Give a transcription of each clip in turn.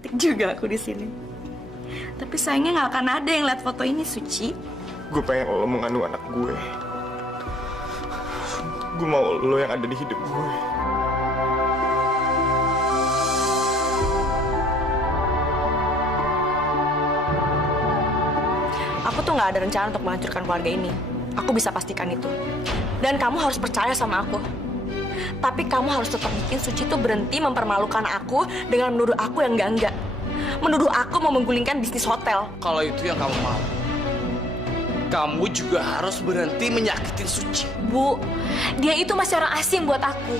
Cantik juga aku di sini. Tapi sayangnya nggak akan ada yang lihat foto ini, Suci. Gue pengen lo mengandung anak gue. Gue mau lo yang ada di hidup gue. Aku tuh nggak ada rencana untuk menghancurkan keluarga ini. Aku bisa pastikan itu. Dan kamu harus percaya sama aku. Tapi kamu harus tetap bikin Suci tuh berhenti mempermalukan aku dengan menuduh aku yang enggak. Menuduh aku mau menggulingkan bisnis hotel. Kalau itu yang kamu mau, kamu juga harus berhenti menyakitin Suci. Bu, dia itu masih orang asing buat aku.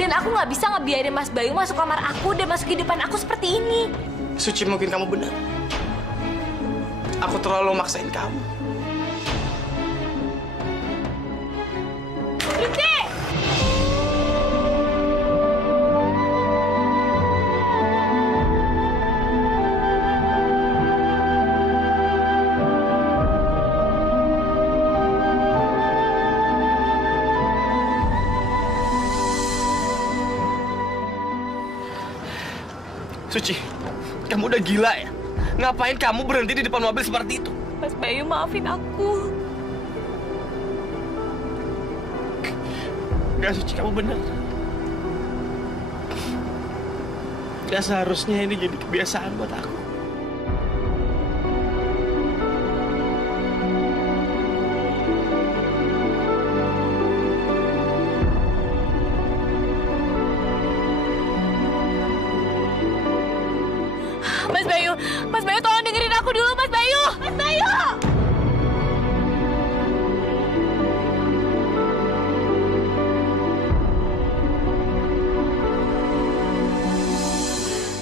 Dan aku nggak bisa ngebiarin Mas Bayu masuk kamar aku dan masuk kehidupan aku seperti ini. Suci, mungkin kamu benar. Aku terlalu maksain kamu. Suci! Suci, kamu udah gila ya? Ngapain kamu berhenti di depan mobil seperti itu? Mas Bayu, maafin aku. Gak, Suci, kamu benar. Gak seharusnya ini jadi kebiasaan buat aku. Mas Bayu, tolong dengerin aku dulu, Mas Bayu! Mas Bayu!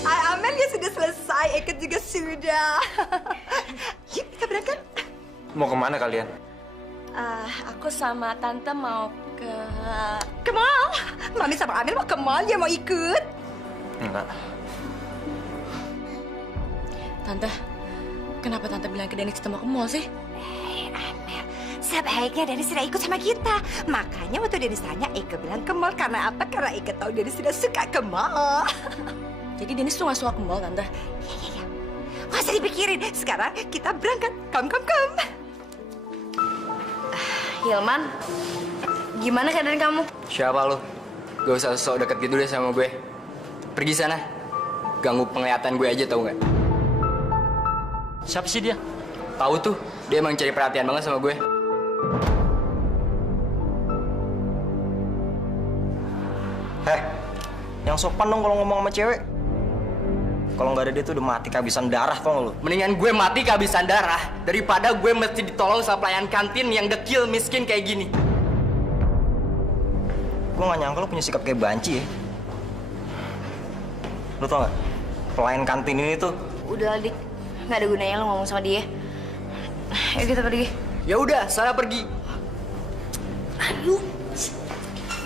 Amelia sudah selesai, Eka juga sudah. Yuk, kita berangkat. Mau kemana kalian? Aku sama Tante mau ke mall. Mami sama Amel mau ke mall, dia mau ikut. Enggak. Tante, kenapa Tante bilang ke Dennis kita mau ke mall sih? Amel, sebaiknya Dennis tidak ikut sama kita. Makanya waktu Dennis tanya, Eka bilang ke mall. Karena apa? Karena Eka tahu Dennis tidak suka ke mall. Jadi Dennis tuh gak suka ke mall, Tante? Iya. Gak usah dipikirin. Sekarang kita berangkat. Kom. Hilman, gimana keadaan kamu? Siapa lo? Gak usah sok deket gitu deh sama gue. Pergi sana. Ganggu penglihatan gue aja, tau gak? Siapa sih dia? Tahu tuh, dia emang cari perhatian banget sama gue. Yang sopan dong kalau ngomong sama cewek. Kalau nggak ada dia tuh udah mati kehabisan darah, tau gak lo? Mendingan gue mati kehabisan darah daripada gue mesti ditolong sama pelayan kantin yang dekil miskin kayak gini. Gue nggak nyangka lo punya sikap kayak banci ya. Lo tau nggak? Pelayan kantin ini tuh. Udah, Dik. Nggak ada gunanya lo ngomong sama dia. Ayo kita pergi. Ya udah, sana pergi. Ayo.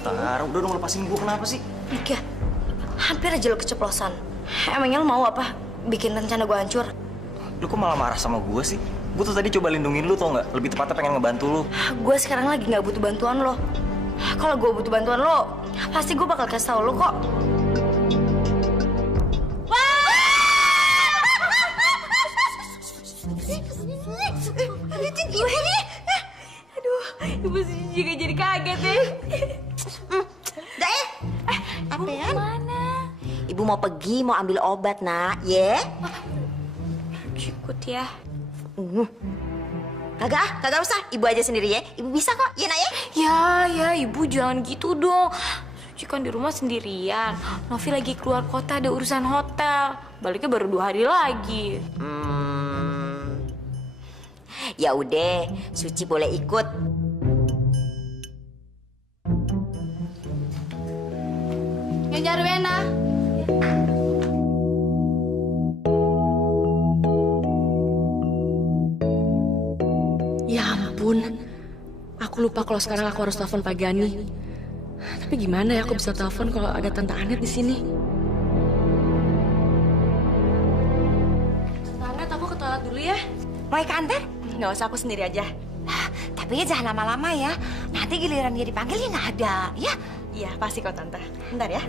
Tar, udah dong lepasin gue, kenapa sih? Dika, hampir aja lo keceplosan. Emangnya lo mau apa? Bikin rencana gue hancur? Lu kok malah marah sama gue sih? Gue tuh tadi coba lindungin lu, tau nggak? Lebih tepatnya pengen ngebantu lu. Gue sekarang lagi nggak butuh bantuan lo. Kalau gue butuh bantuan lo, pasti gue bakal kasih tau lo kok. Aduh, Ibu Suci juga jadi kaget deh. Apaan? Mana? Ibu mau pergi, mau ambil obat, nak. Ya? Ikut ya. Kagak usah. Ibu aja sendiri ya. Ibu bisa kok, ya nak ya? Ya, Ibu jangan gitu dong. Suci kan di rumah sendirian. Novi lagi keluar kota, ada urusan hotel. Baliknya baru 2 hari lagi. Ya udah, Suci boleh ikut. Nyonya Rwena. Ya ampun, aku lupa kalau sekarang aku harus telepon Pak Gani. Tapi gimana ya aku bisa telepon kalau ada Tante Anet di sini? Anet, aku ke toilet dulu ya. Mau ke antar? Nggak usah, aku sendiri aja. Tapi ya jangan lama-lama ya. Nanti giliran dia dipanggil ya nggak ada. Ya, Iya, pasti kok Tante. Bentar ya.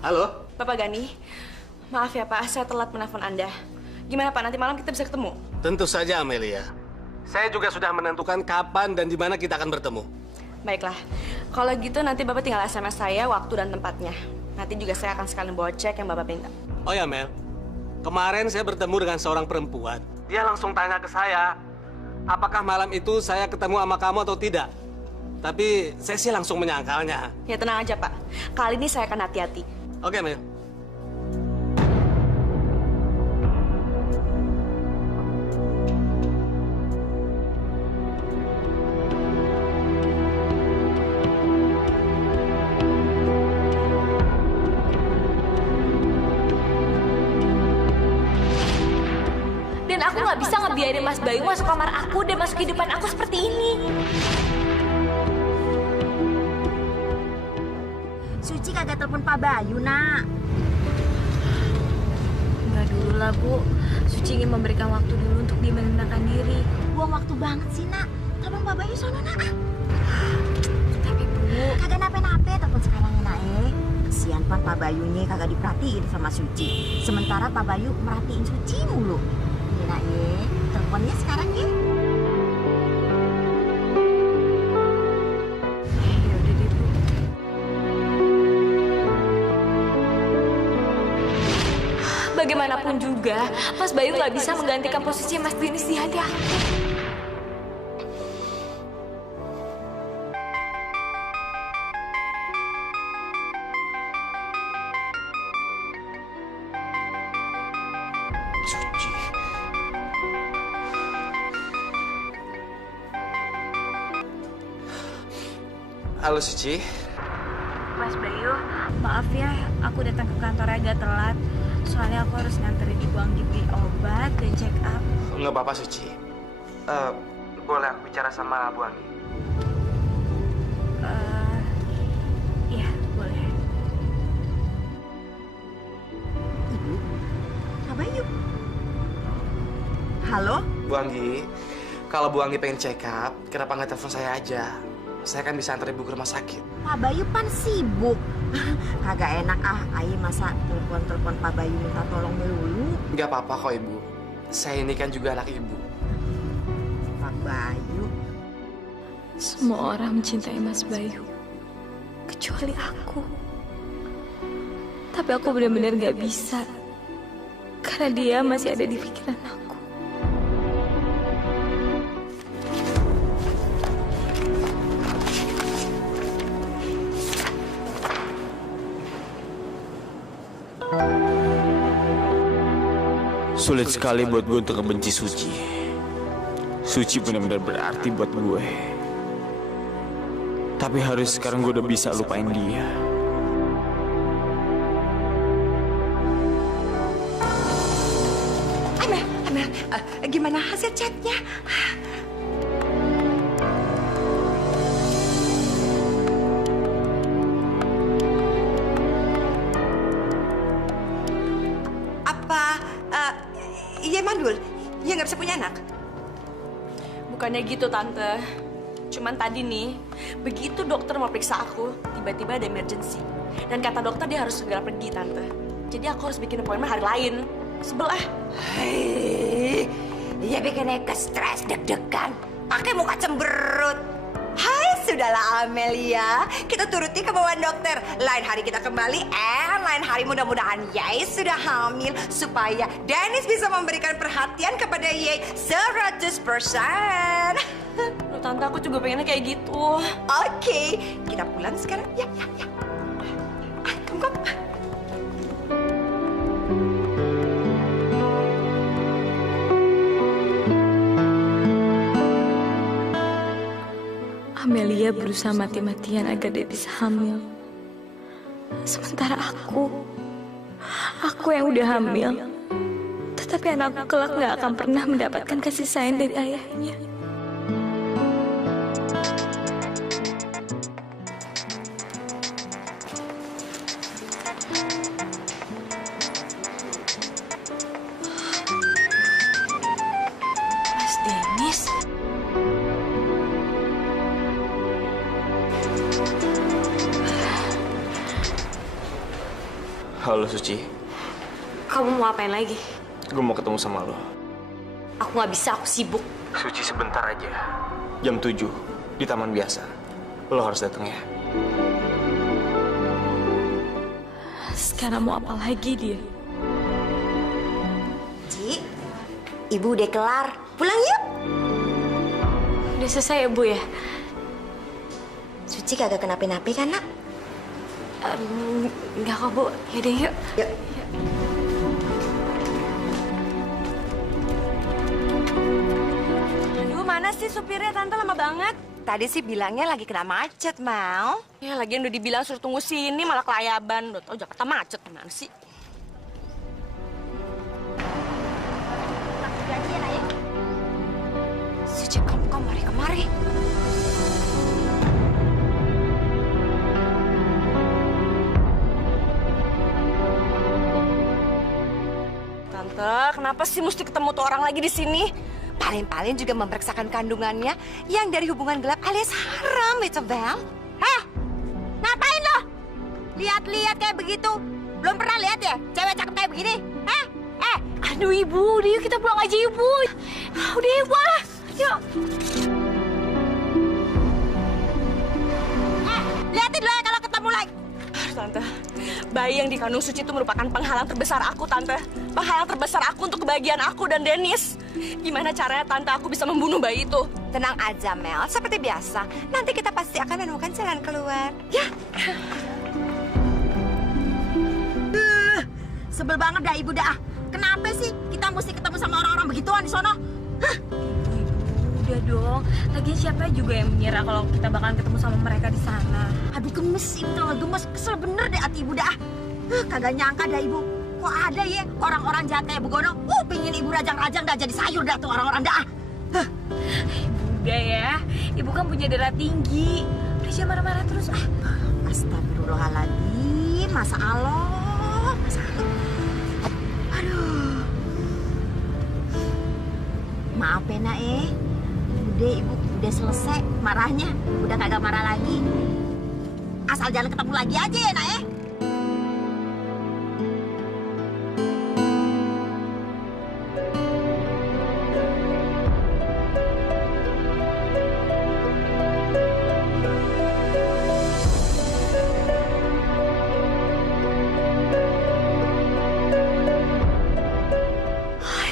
Halo? Bapak Gani, maaf ya Pak, saya telat menelpon Anda. Gimana Pak, nanti malam kita bisa ketemu? Tentu saja, Amelia. Saya juga sudah menentukan kapan dan di mana kita akan bertemu. Baiklah, kalau gitu nanti Bapak tinggal SMS saya waktu dan tempatnya. Nanti juga saya akan sekalian bawa cek yang Bapak minta. Oh ya, Mel. Kemarin saya bertemu dengan seorang perempuan. Dia langsung tanya ke saya, apakah malam itu saya ketemu sama kamu atau tidak. Tapi saya sih langsung menyangkalnya. Ya tenang aja Pak, kali ini saya akan hati-hati. Oke, Mel. Dan aku nggak bisa ngebiarin Mas Bayu masuk kamar aku dan masuk kehidupan aku seperti ini. Suci kagak telepon Pak Bayu, nak. Enggak dulu lah, Bu. Suci ingin memberikan waktu dulu untuk dia menenangkan diri. Buang waktu banget sih, nak. Telepon Pak Bayu sono, nak. Tapi, Bu, Kagak nape-nape, telepon sekarang, nak. Kesian pan Pak Bayunya kagak diperhatiin sama Suci. Sementara Pak Bayu merhatiin Suci mulu. Ini, nak, teleponnya sekarang, ya. ya udah deh, Bu. Bagaimanapun juga, Mas Bayu nggak bisa menggantikan posisi Mas Denis di hati aku. Suci. Halo Suci. Mas Bayu, maaf ya, aku datang ke kantor agak telat. Soalnya aku harus nganterin Ibu Anggi beli obat dan check up. Nggak apa-apa Suci. Boleh aku bicara sama Bu Anggi? Iya, boleh. Ibu, Pak Bayu. Halo? Bu Anggi, kalau Bu Anggi pengen check up, kenapa nggak telepon saya aja? Saya kan bisa antar Ibu ke rumah sakit. Pak Bayu pan sibuk. Kagak enak Ayi masa telepon Pak Bayu minta tolong melulu. Nggak apa-apa kok Ibu. Saya ini kan juga anak Ibu. Pak Bayu. Semua orang mencintai Mas Bayu, kecuali aku. Tapi aku benar-benar gak bisa, karena dia masih ada di pikiran aku. Sulit sekali buat gue untuk ngebenci Suci. Suci benar-benar berarti buat gue. Tapi harus sekarang gue udah bisa lupain dia. Amel, gimana hasil chatnya? Apa, iya Mandul, ya nggak bisa punya anak? Bukannya gitu Tante. Cuman tadi nih, begitu dokter mau periksa aku, tiba-tiba ada emergency. Dan kata dokter dia harus segera pergi Tante. Jadi aku harus bikin appointment hari lain. Sebel ah. Hei, ya bikinnya ke stres deg-degan, pakai muka cemberut. Hai, sudahlah Amelia, kita turuti kemauan dokter. Lain hari kita kembali, lain hari mudah-mudahan Yai sudah hamil supaya Dennis bisa memberikan perhatian kepada Yai 100%. Loh, Tante, aku juga pengennya kayak gitu. Oke, kita pulang sekarang. Ya. Kom. Amelia berusaha mati-matian agar dia bisa hamil. Sementara aku yang udah hamil, tetapi anakku kelak gak akan pernah mendapatkan kasih sayang dari ayahnya. Halo Suci, Kamu mau apain lagi? gue mau ketemu sama lo. Aku nggak bisa, aku sibuk. Suci sebentar aja. Jam 7 di taman biasa. Lo harus datang ya. Sekarang mau apa lagi dia? Ci, ibu udah kelar. Pulang yuk. Udah selesai ya, Bu ya? Suci kagak kenapa-napa kan, nak? Enggak kok, Bu. Yaudah yuk. Yuk. Aduh, mana sih supirnya? Tante lama banget. Tadi sih bilangnya lagi kena macet, Mal. Ya, lagian udah dibilang suruh tunggu sini, malah kelayaban. Udah tau Jakarta macet gimana sih? Suci, kamu kemari. Tante, kenapa sih mesti ketemu tuh orang lagi di sini? Paling-paling juga memeriksakan kandungannya yang dari hubungan gelap alias haram, Isabel. Hah? Ngapain lo? Lihat-lihat kayak begitu. Belum pernah lihat ya cewek cakep kayak begini? Hah? Aduh, Ibu. Udah yuk kita pulang aja, Ibu. Udah yuk, Bu. Yuk. Lihatin lo ya kalau ketemu lagi. Tante, bayi yang dikandung Suci itu merupakan penghalang terbesar aku, Tante. Penghalang terbesar aku untuk kebahagiaan aku dan Dennis. Gimana caranya, Tante, aku bisa membunuh bayi itu? Tenang aja, Mel. Seperti biasa. Nanti kita pasti akan menemukan jalan keluar. Ya. Sebel banget dah ibu dah. Kenapa sih kita mesti ketemu sama orang-orang begituan di sono? Udah dong. Lagian siapa juga yang mengira kalau kita bakalan ketemu sama mereka di sana? Aduh gemes, ibu tau gak gemes. Kesel bener deh hati ibu dah. Kagak nyangka dah ibu. Kok ada ya orang-orang jahat kayak Begono? Pingin ibu rajang-rajang dah jadi sayur dah tuh orang-orang dah. Udah ya. Ibu kan punya darah tinggi. Udah jangan marah-marah terus. Astagfirullahaladzim. Masa Allah. Aduh. Maaf ya nak Udah ibu udah selesai marahnya. Udah kagak marah lagi. Asal jangan ketemu lagi aja ya nak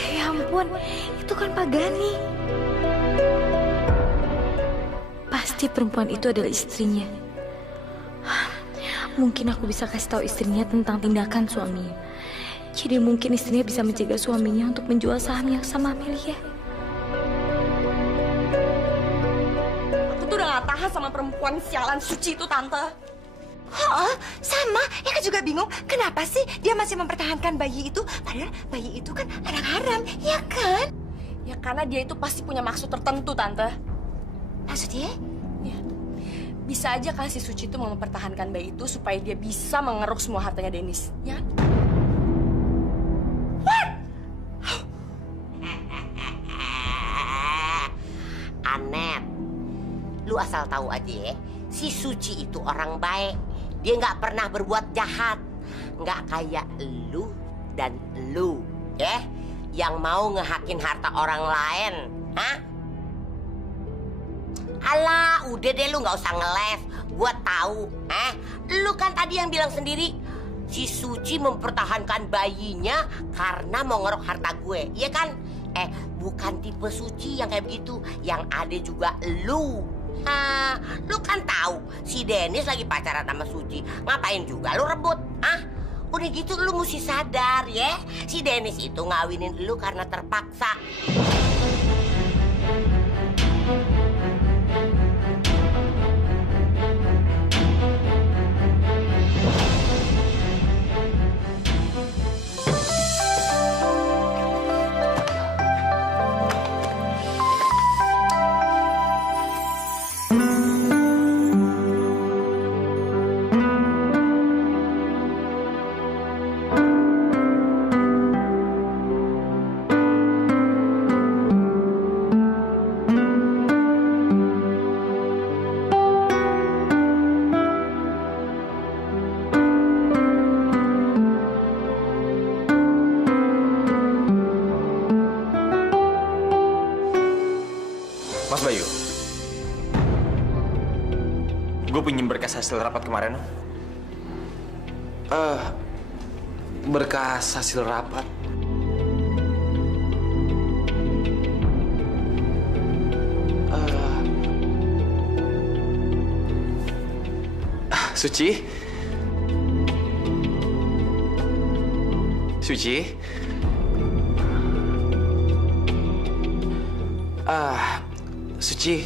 Ya ampun, itu kan Pak Gani. Pasti perempuan itu adalah istrinya. Mungkin aku bisa kasih tahu istrinya tentang tindakan suaminya. Jadi mungkin istrinya bisa mencegah suaminya untuk menjual saham yang sama Amelia. Aku tuh udah gak tahan sama perempuan sialan Suci itu, Tante. Oh, sama. Eka juga bingung. Kenapa sih dia masih mempertahankan bayi itu? Padahal bayi itu kan anak haram, ya kan? Ya karena dia itu pasti punya maksud tertentu, Tante. Maksudnya? Ya. Bisa aja kan si Suci itu mau mempertahankan bayi itu supaya dia bisa mengeruk semua hartanya Dennis, ya? Anet, lu asal tahu aja ya, si Suci itu orang baik. Dia nggak pernah berbuat jahat. Nggak kayak lu dan lu, ya, yang mau ngehakin harta orang lain. Hah? Alah, udah deh lu nggak usah ngeles. Gua tahu, lu kan tadi yang bilang sendiri, si Suci mempertahankan bayinya karena mau ngerok harta gue, iya kan? Bukan tipe Suci yang kayak begitu. Yang ada juga lu. Lu kan tahu si Dennis lagi pacaran sama Suci. Ngapain juga lu rebut? Udah gitu lu mesti sadar ya. Si Dennis itu ngawinin lu karena terpaksa. gue pinjem berkas hasil rapat kemarin. Berkas hasil rapat. Suci? Suci? Suci,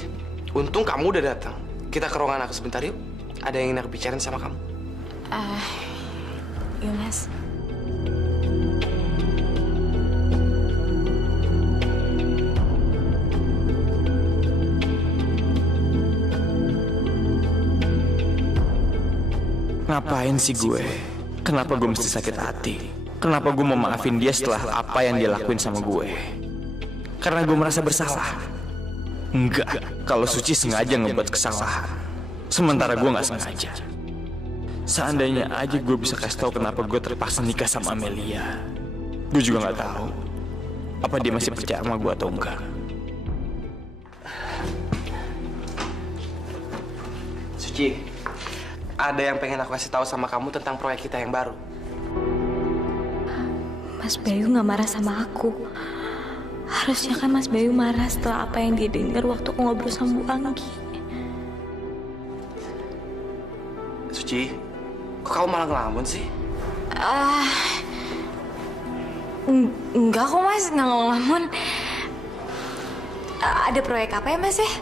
untung kamu udah datang. Kita ke ruangan aku sebentar yuk. Ada yang ingin aku bicarain sama kamu. Iya mas. Ngapain sih gue? Kenapa gue mesti sakit hati? Kenapa gue mau maafin dia setelah apa yang dia lakuin sama gue? Karena gue merasa bersalah. Enggak, kalau Suci sengaja ngebuat kesalahan, sementara gue nggak sengaja. Seandainya aja gue bisa kasih tahu kenapa gue terpaksa nikah sama Amelia, gue juga nggak tahu apa dia masih percaya sama gue atau enggak. Suci, ada yang pengen aku kasih tahu sama kamu tentang proyek kita yang baru. Mas Bayu nggak marah sama aku. Harusnya kan Mas Bayu marah setelah apa yang dia dengar waktu aku ngobrol sama Bu Anggi. Suci, kok kamu malah ngelamun sih? Enggak kok Mas, nggak ngelamun. Ada proyek apa ya Mas ya?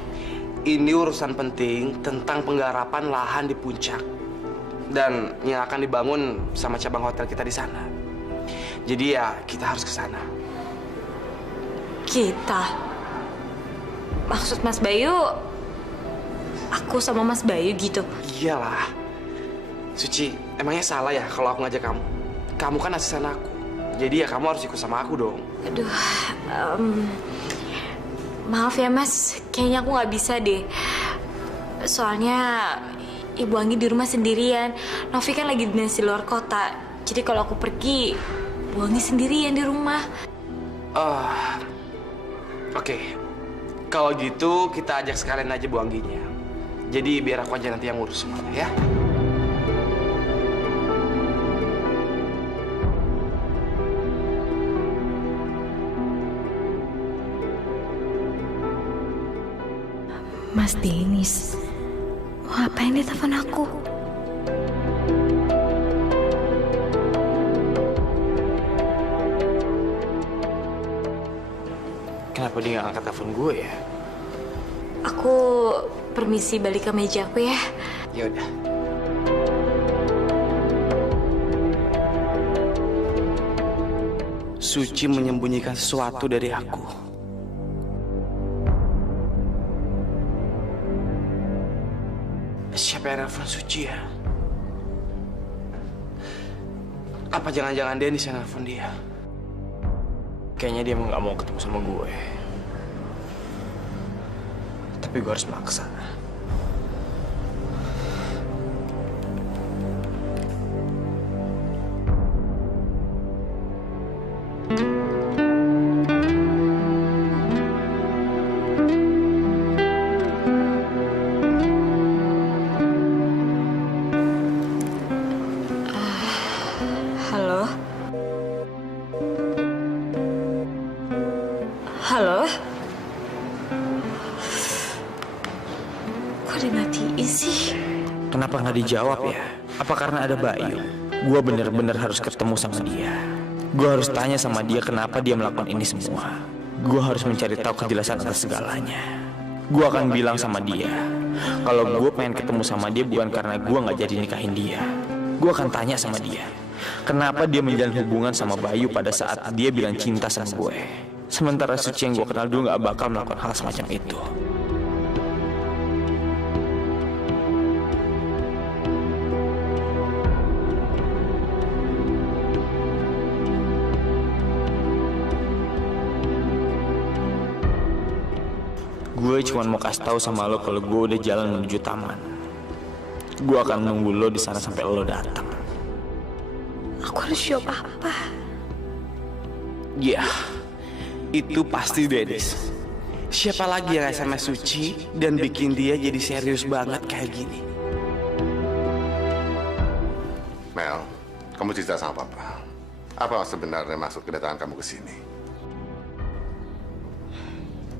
Ini urusan penting tentang penggarapan lahan di puncak dan yang akan dibangun sama cabang hotel kita di sana. Jadi ya kita harus ke sana. Kita? Maksud Mas Bayu, aku sama Mas Bayu gitu? Iyalah. Suci, emangnya salah ya kalau aku ngajak kamu? Kamu kan asisten aku. Jadi ya kamu harus ikut sama aku dong. Aduh, maaf ya Mas, kayaknya aku nggak bisa deh. Soalnya Ibu Anggi di rumah sendirian. Novi kan lagi dinas di luar kota. Jadi kalau aku pergi, Bu Anggi sendirian di rumah. Oke. Kalau gitu kita ajak sekalian aja Bu Angginya. Jadi biar aku aja nanti yang ngurus semuanya ya. Mas Denis, mau ngapain dia telepon aku? Kenapa dia nggak angkat telepon gue ya? Aku permisi balik ke meja aku ya. Ya udah. Suci menyembunyikan sesuatu dari aku. Siapa yang nelfon Suci ya? Apa jangan-jangan Dennis yang nelfon dia? Kayaknya dia emang nggak mau ketemu sama gue. Tapi gue harus maksa. Halo? Halo? Kok dimatiin sih? Kenapa nggak dijawab ya? Apa karena ada Bayu? Gue bener-bener harus ketemu sama dia. Gue harus tanya sama dia kenapa dia melakukan ini semua. Gue harus mencari tahu kejelasan atas segalanya. Gue akan bilang sama dia kalau gue pengen ketemu sama dia bukan karena gue nggak jadi nikahin dia. Gue akan tanya sama dia kenapa dia menjalin hubungan sama Bayu pada saat dia bilang cinta sama gue. Sementara Suci yang gue kenal dulu nggak bakal melakukan hal semacam itu. Gue cuma mau kasih tahu sama lo kalau gue udah jalan menuju taman. Gue akan nunggu lo di sana sampai lo datang. Aku harus jawab apa? Ya, itu pasti Dennis. Siapa lagi yang SMS Suci dan bikin dia jadi serius banget kayak gini? Kamu cerita sama Papa. Apa sebenarnya maksud kedatangan kamu ke sini?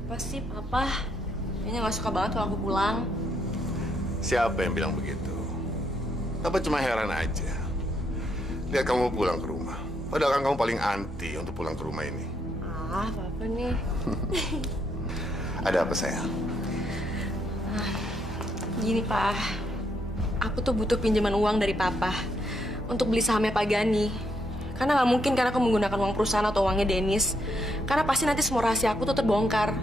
Pasti Papa kayaknya nggak suka banget kalau aku pulang. Siapa yang bilang begitu? Papa cuma heran aja. Lihat kamu pulang ke rumah. Padahal kan kamu paling anti untuk pulang ke rumah ini. Ah, Papa nih. Ada apa sayang? Gini, Pak. Aku tuh butuh pinjaman uang dari Papa untuk beli sahamnya Pak Gani. Karena nggak mungkin karena aku menggunakan uang perusahaan atau uangnya Dennis. Karena pasti nanti semua rahasia aku tuh terbongkar.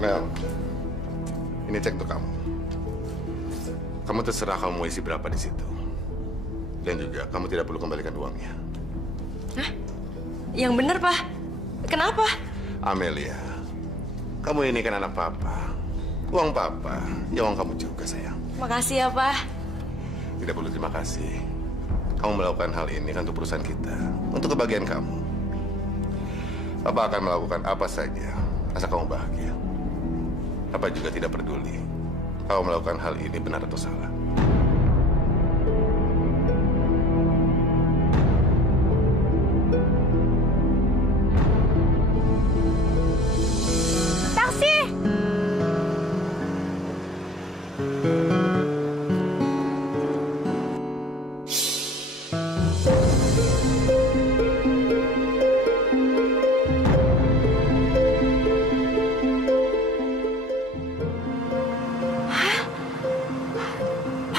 Mel, ini cek untuk kamu. Kamu terserah kamu mau isi berapa di situ. Dan juga kamu tidak perlu kembalikan uangnya. Hah? Yang bener, Pak. Kenapa? Amelia, kamu ini kan anak Papa. Uang Papa, ya uang kamu juga sayang. Makasih ya, Pak. Tidak perlu terima kasih. Kamu melakukan hal ini kan untuk perusahaan kita. Untuk kebahagiaan kamu. Papa akan melakukan apa saja asal kamu bahagia. Papa juga tidak peduli kamu melakukan hal ini benar atau salah. Taksi!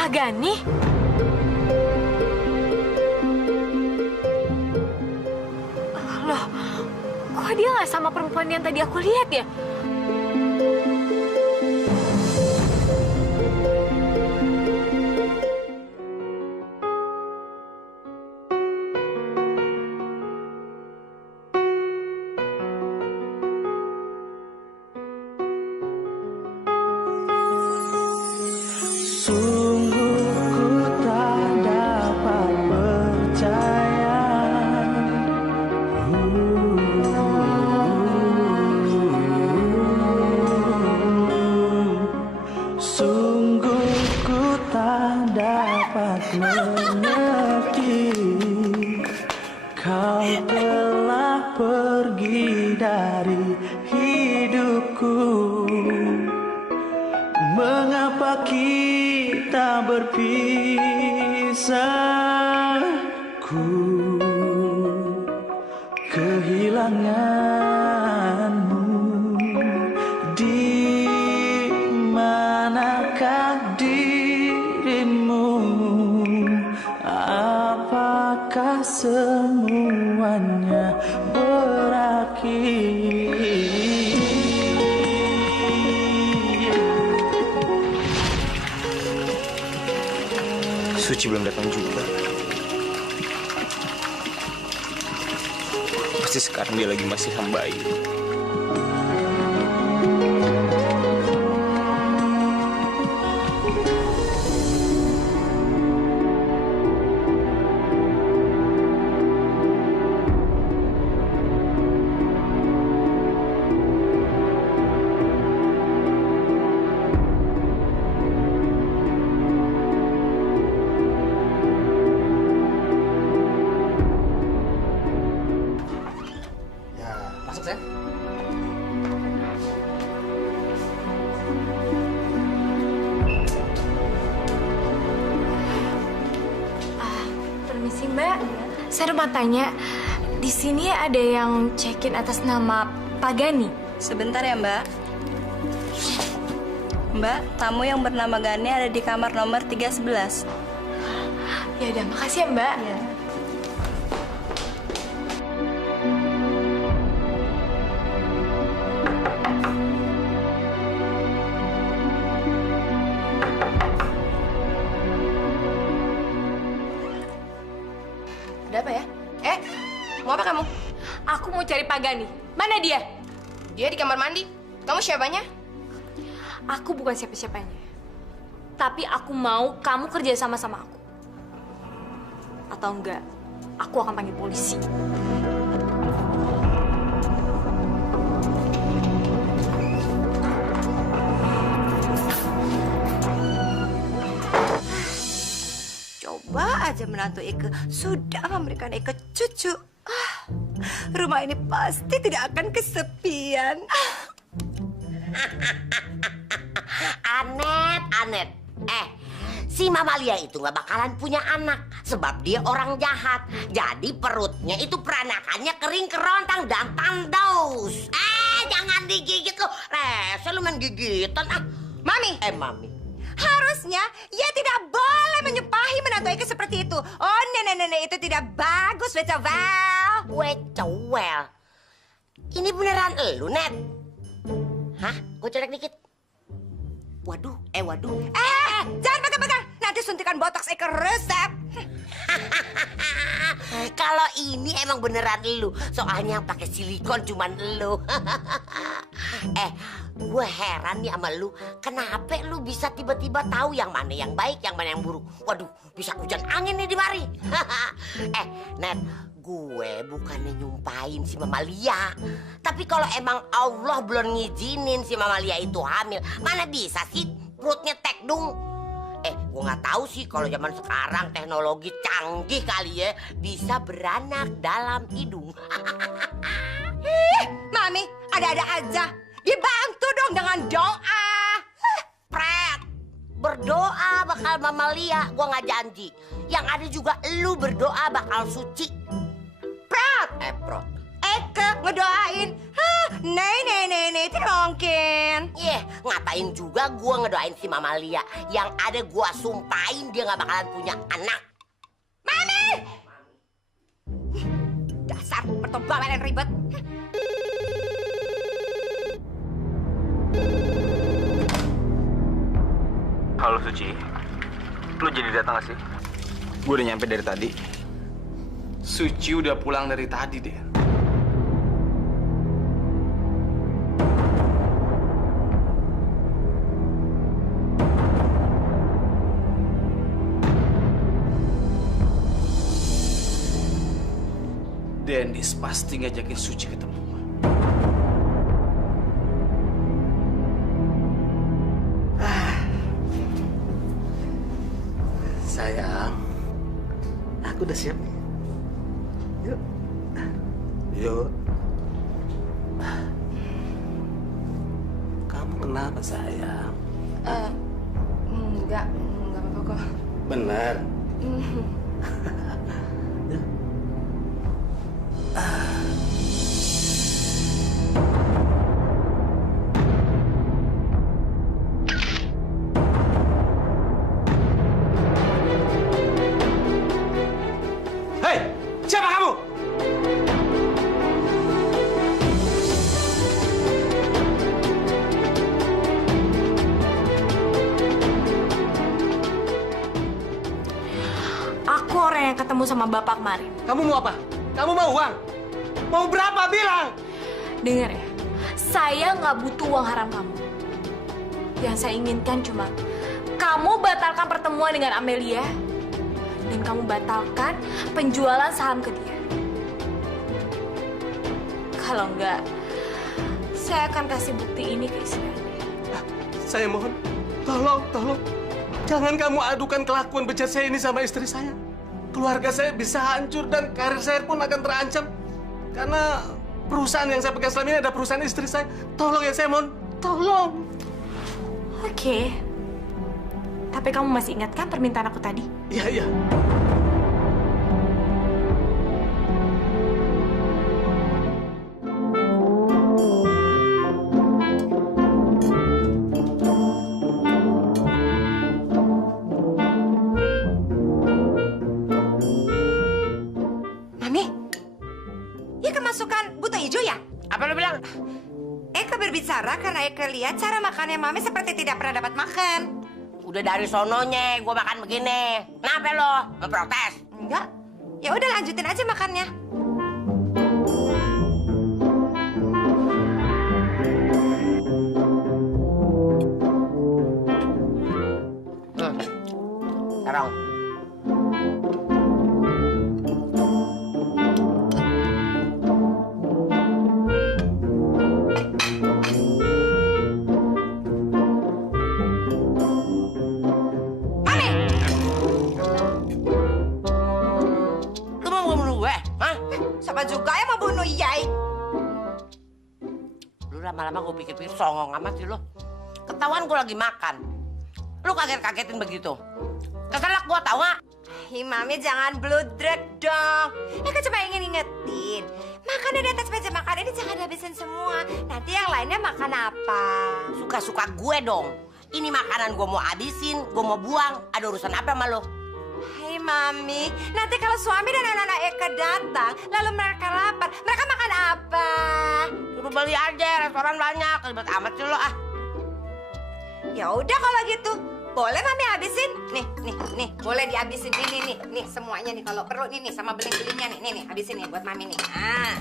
Pak Gani? Loh, kok dia nggak sama perempuan yang tadi aku lihat ya? Kau telah pergi dari hidupku. Mengapa kita berpisah? Ku kehilanganmu. Di manakah dirimu? Apakah semuanya berakhir? Suci belum datang juga. Pasti sekarang dia lagi masih sama Bayu. Masuk, Sen. Permisi Mbak, saya mau tanya, di sini ada yang check-in atas nama Pak Gani? Sebentar ya Mbak. Mbak, tamu yang bernama Gani ada di kamar nomor 311. Ya udah, makasih ya Mbak. Ya. Ada apa ya? Mau apa kamu? Aku mau cari Pak Gani. Mana dia? Dia di kamar mandi. Kamu siapanya? Aku bukan siapa-siapanya. Tapi aku mau kamu kerja sama aku. Atau enggak, aku akan panggil polisi. Coba aja menantu Ike sudah memberikan Ike cucu. Rumah ini pasti tidak akan kesepian. Anet. Si Mamalia itu nggak bakalan punya anak sebab dia orang jahat. Jadi perutnya itu peranakannya kering kerontang dan tandaus. Jangan digigit lo. Rese lu main gigitan ah. Mami. Mami. Harusnya ia tidak boleh menyumpahi menantu Ike seperti itu. Oh, nenek-nenek itu tidak bagus, Wecawel. Wecawel. Ini beneran elu, Net? Hah? Gue colek dikit. Waduh. Jangan pegang-pegang. Nanti suntikan botox Ike rusak. Kalau ini emang beneran elu. Soalnya yang pakai silikon cuman elu. Gue heran nih sama lu. Kenapa lu bisa tiba-tiba tahu yang mana yang baik, yang mana yang buruk? Waduh, bisa hujan angin nih di mari. Net, gue bukannya nyumpahin si Mamalia. Tapi kalau emang Allah belum ngizinin si Mamalia itu hamil, mana bisa sih perutnya tekdung? Gue nggak tahu sih kalau zaman sekarang teknologi canggih kali ya bisa beranak dalam hidung. Mami, ada-ada aja. Dibantu dong dengan doa. Pret, berdoa bakal Mamalia, gue nggak janji. Yang ada juga lu berdoa bakal suci. Pret, Prot. Eke ngedoain. Nei, tidak mungkin. Ngapain juga gue ngedoain si Mamalia. Yang ada gue sumpahin dia nggak bakalan punya anak. Mami! Dasar pertobalan yang ribet. Halo Suci, lu jadi datang gak sih? Gue udah nyampe dari tadi. Suci udah pulang dari tadi deh. Dennis pasti ngajakin Suci ketemu. Sayang, aku udah siap nih. Yuk. Kamu kenapa sayang? Enggak apa-apa kok. Bener. Siapa kamu? Aku orang yang ketemu sama bapak kemarin. Kamu mau apa? Kamu mau uang? Mau berapa bilang? Dengar ya, saya nggak butuh uang haram kamu. Yang saya inginkan cuma kamu batalkan pertemuan dengan Amelia dan kamu batalkan penjualan saham ke dia. Kalau enggak, saya akan kasih bukti ini ke istri Anda. Saya mohon, tolong. Jangan kamu adukan kelakuan bejat saya ini sama istri saya. Keluarga saya bisa hancur dan karir saya pun akan terancam. Karena perusahaan yang saya pegang selama ini ada perusahaan istri saya. Tolong ya, saya mohon. Tolong. Oke. Tapi kamu masih ingat kan permintaan aku tadi? Iya. Mami, ya kemasukan buta hijau ya? Apa lo bilang? Eka berbicara karena Eka lihat cara makannya Mami seperti tidak pernah dapat makan. Udah dari sononya gue makan begini. Kenapa lo? Memprotes? Enggak. Ya udah lanjutin aja makannya. Mama juga yang membunuh Yai. Lu lama-lama gue pikir-pikir songong amat sih lo. Ketahuan gue lagi makan. Lu kaget-kagetin begitu. Keselak gue tau gak? Hi, Mami jangan bludrek dong. Ya kan cuma ingin ingetin. Makanan di atas meja makan ini jangan dihabisin semua. Nanti yang lainnya makan apa? Suka-suka gue dong. Ini makanan gue mau habisin, gue mau buang. Ada urusan apa sama lo? Hai Mami, nanti kalau suami dan anak-anak Eka datang, lalu mereka lapar, mereka makan apa? Suruh beli aja, restoran banyak. Ribet amat sih lo ah. Ya udah kalau gitu, boleh Mami habisin? Nih, boleh dihabisin nih, semuanya nih kalau perlu nih sama beling-belingnya nih, habisin nih buat Mami nih. Ah,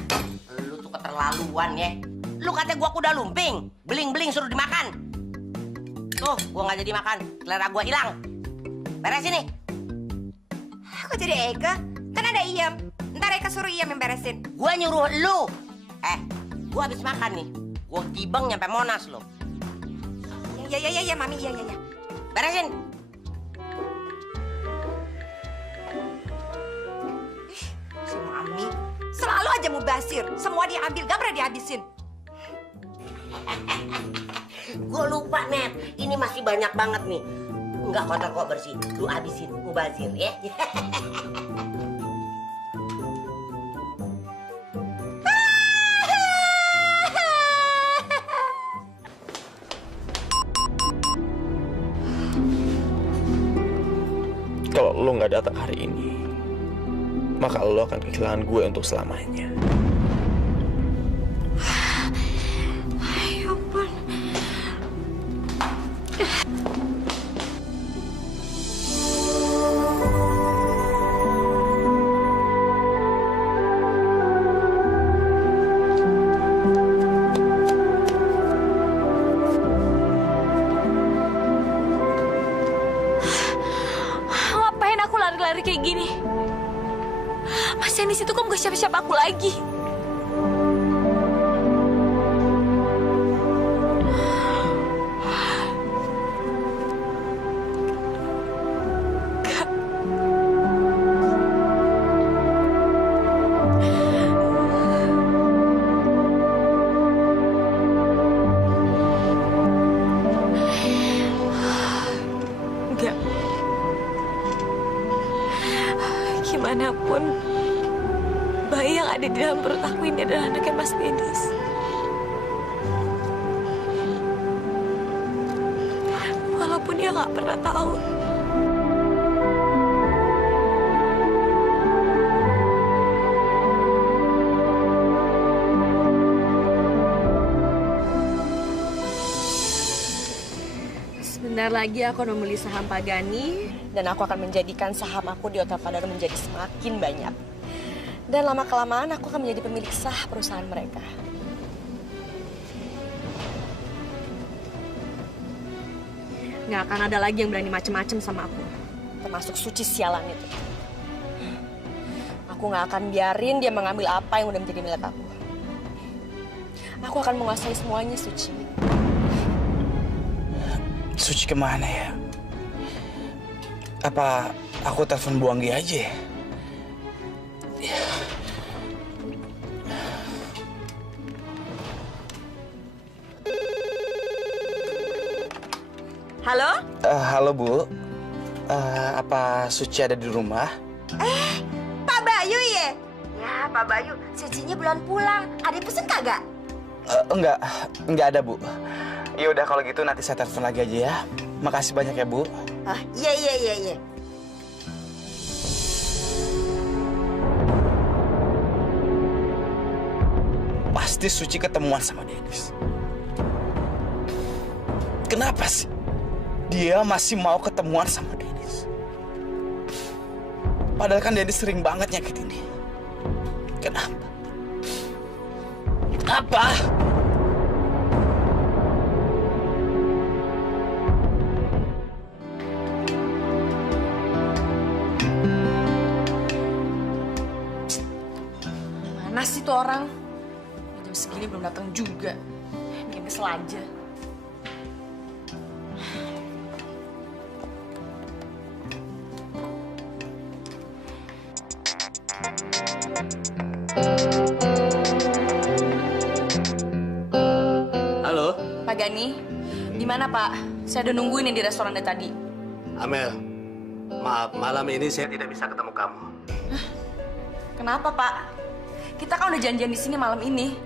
lu tuh keterlaluan ya. Lu kata gua kuda lumping, beling-beling suruh dimakan. Tuh, gua nggak jadi makan, selera gua hilang. Beresin nih. Kok jadi Eka? Kan ada Iyam. Ntar Eka suruh Iyam yang beresin. Gua nyuruh lu. Gua habis makan nih. Gua gibeng nyampe Monas lo. Ya, Mami, ya. Beresin. Si Mami selalu aja mubazir. Semua diambil, gak pernah dihabisin. Gue lupa, Net. Ini masih banyak banget nih. Enggak kotor kok, bersih. Lu habisin, mubazir ya. Kalau lo nggak datang hari ini, maka lo akan kehilangan gue untuk selamanya. Ya ampun. Ngapain aku lari-lari kayak gini? Mas Yanis itu kok bukan siapa-siapa aku lagi. Enggak. Gimana pun, bayi yang ada di dalam perut aku ini adalah anaknya Mas Dennis. Walaupun dia nggak pernah tahu. Sebentar lagi aku akan membeli saham Pagani dan aku akan menjadikan saham aku di Hotel Padano menjadi semakin banyak. Dan lama-kelamaan aku akan menjadi pemilik sah perusahaan mereka. Nggak akan ada lagi yang berani macem-macem sama aku. Termasuk Suci sialan itu. Aku nggak akan biarin dia mengambil apa yang udah menjadi milik aku. Aku akan menguasai semuanya, Suci. Suci kemana ya? Apa aku telepon Bu Anggi aja ya? Halo? Halo Bu, apa Suci ada di rumah? Pak Bayu ya? Ya, Pak Bayu, Sucinya belum pulang. Ada yang pesen kagak? Enggak ada Bu. Ya udah kalau gitu nanti saya telepon lagi aja ya. Makasih banyak ya Bu. Iya. Pasti Suci ketemuan sama Dennis. Kenapa sih dia masih mau ketemuan sama Dennis? Padahal kan Dennis sering banget nyakitin dia. Kenapa? Apa? Mana sih tuh orang? Jam segini belum datang juga. Dia kesel aja. Halo, Pak Gani, di mana Pak? Saya udah nungguin di restoran dari tadi. Amel. Maaf, malam ini saya tidak bisa ketemu kamu. Kenapa Pak? Kita kan udah janjian di sini malam ini.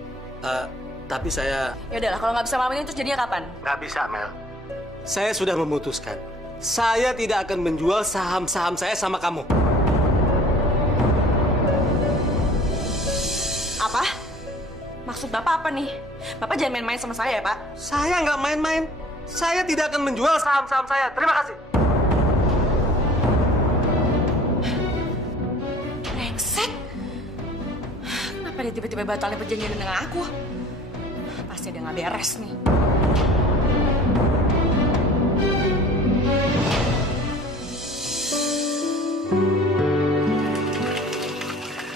Tapi saya... Ya udahlah, kalau nggak bisa malam ini terus jadinya kapan? Nggak bisa, Mel. Saya sudah memutuskan. Saya tidak akan menjual saham-saham saya sama kamu. Apa? Maksud Bapak apa nih? Bapak jangan main-main sama saya ya, Pak. Saya nggak main-main. Saya tidak akan menjual saham-saham saya. Terima kasih. Brengsek. Kenapa dia tiba-tiba batalin perjanjian dengan aku? Pasti ada nggak beres nih.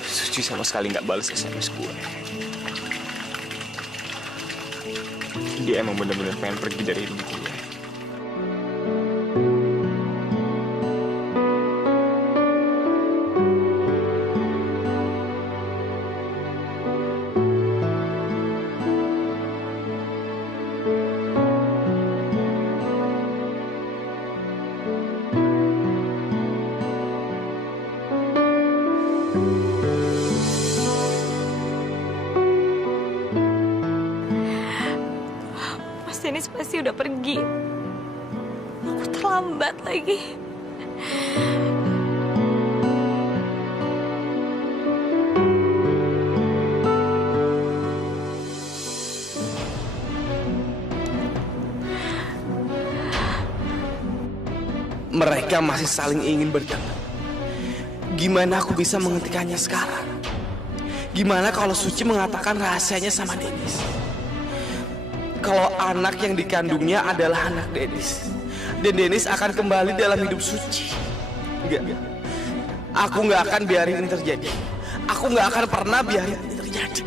Suci sama sekali nggak balas SMS gue. Dia emang bener-bener pengen pergi dari hidup gue. Mas Dennis pasti udah pergi. Aku terlambat lagi. Mereka masih saling ingin bertemu. Gimana aku bisa menghentikannya sekarang? Gimana kalau Suci mengatakan rahasianya sama Dennis? Kalau anak yang dikandungnya adalah anak Dennis, dan Dennis akan kembali dalam hidup Suci. Enggak. Aku nggak akan biarin ini terjadi. Aku nggak akan pernah biarin ini terjadi.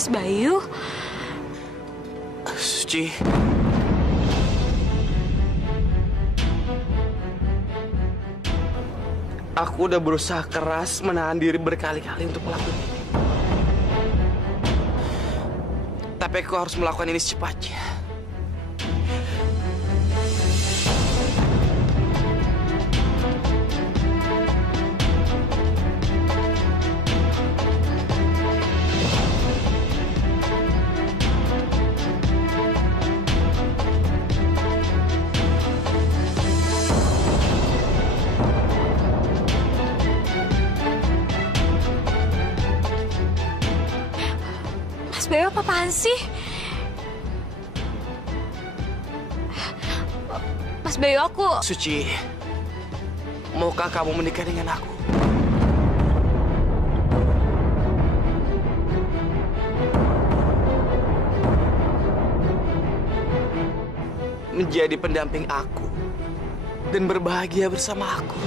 Mas Bayu? Suci. Aku udah berusaha keras menahan diri berkali-kali untuk melakukan ini. Tapi aku harus melakukan ini secepatnya. Mas Bayu apa-apaan sih? Mas Bayu, aku... Suci, maukah kamu menikah dengan aku? Menjadi pendamping aku dan berbahagia bersama aku.